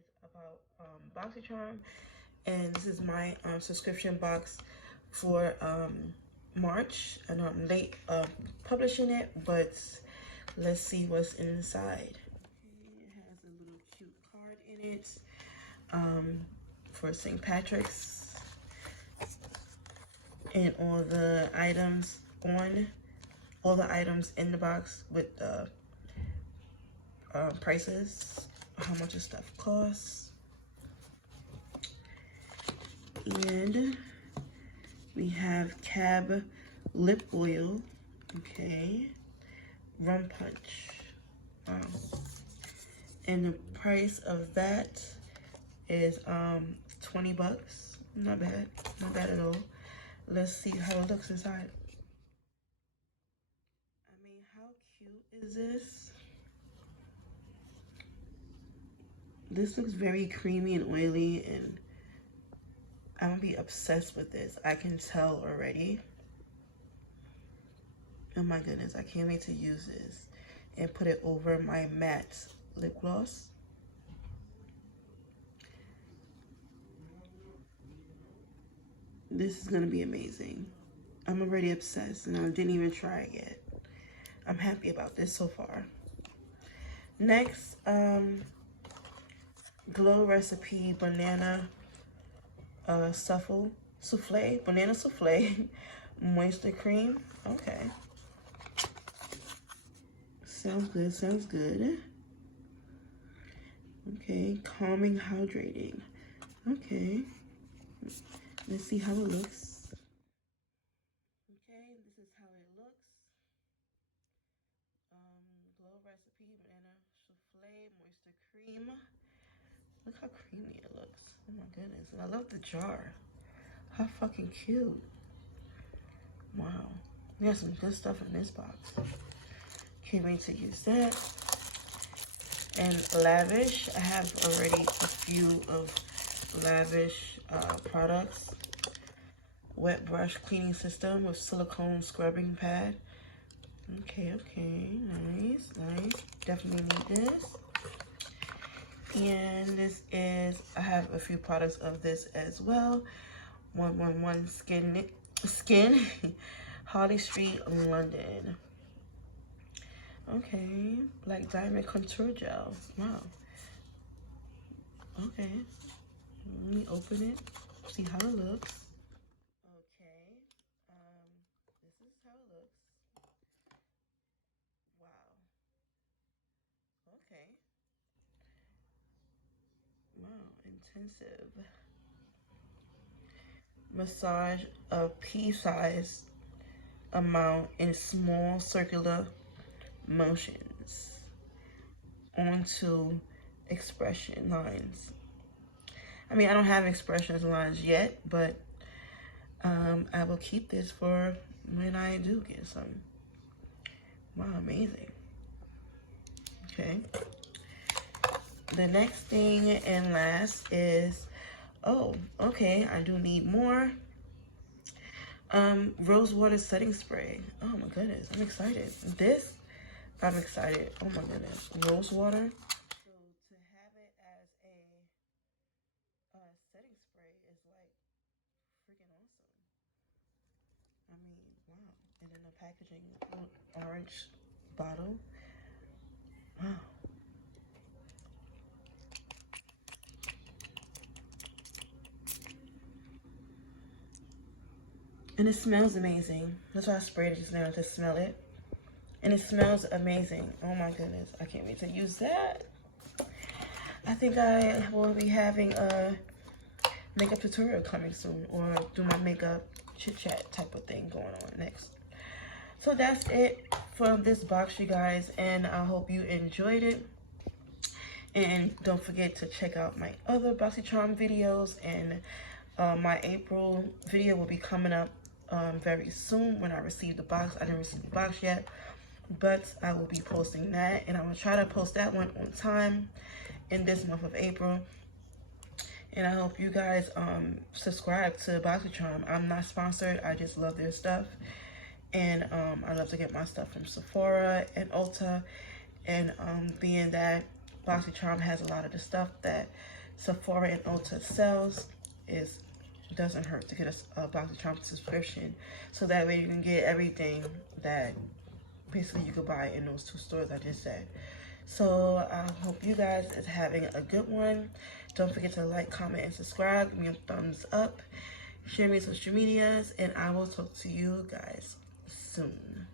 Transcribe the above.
is about Boxycharm, and this is my subscription box for March. I know I'm late publishing it, but let's see what's inside. Okay, it has a little cute card in it for St. Patrick's, and all the items in the box with the prices, how much the stuff costs. And we have Cab lip oil, okay, rum punch. Wow. And the price of that is 20 bucks. Not bad, not bad at all. Let's see how it looks inside. I mean, how cute is this? This looks very creamy and oily, and I'm gonna be obsessed with this. I can tell already. Oh my goodness, I can't wait to use this and put it over my matte lip gloss. This is gonna be amazing. I'm already obsessed, and I didn't even try it yet. I'm happy about this so far. Next, Glow Recipe Banana Banana Souffle Moisture Cream. Okay. Sounds good, sounds good. Okay, calming, hydrating. Okay. Let's see how it looks. Okay, this is how it looks. Glow Recipe Banana Souffle Moisture Cream. Look how creamy it looks. Oh my goodness. And I love the jar. How fucking cute. Wow. We got some good stuff in this box. Can't wait to use that. And Lavish. I have already a few of Lavish products. Wet brush cleaning system with silicone scrubbing pad. Okay, nice. Definitely need this. And this is, I have a few products of this as well. 111 Skin, Harley Street, London. Okay, Black Diamond Contour Gel. Wow. Okay, let me open it, see how it looks. Okay, this is how it looks. Wow. Okay. Wow, intensive. Massage a pea-sized amount in small circular motions onto expression lines. I mean, I don't have expression lines yet, but I will keep this for when I do get some. Wow, amazing. Okay. The next thing and last is, oh, okay, I do need more. Rose water setting spray. Oh my goodness, I'm excited. I'm excited. Oh my goodness, rose water. So to have it as a setting spray is like freaking awesome. I mean, wow. And then the packaging, orange bottle. Wow. And it smells amazing. That's why I sprayed it just now to smell it. And it smells amazing. Oh my goodness. I can't wait to use that. I think I will be having a makeup tutorial coming soon, or do my makeup chit chat type of thing going on next. So that's it for this box, you guys. And I hope you enjoyed it. And don't forget to check out my other Boxycharm videos. And my April video will be coming up very soon when I receive the box. I didn't receive the box yet, but I will be posting that, and I'm gonna try to post that one on time in this month of April. And I hope you guys subscribe to Boxycharm. I'm not sponsored, I just love their stuff, and I love to get my stuff from Sephora and Ulta. And being that Boxycharm has a lot of the stuff that Sephora and Ulta sells. Doesn't hurt to get a Boxycharm subscription, so that way you can get everything that basically you could buy in those 2 stores I just said. So I hope you guys is having a good one. Don't forget to like, comment, and subscribe. Give me a thumbs up. Share me on social medias, and I will talk to you guys soon.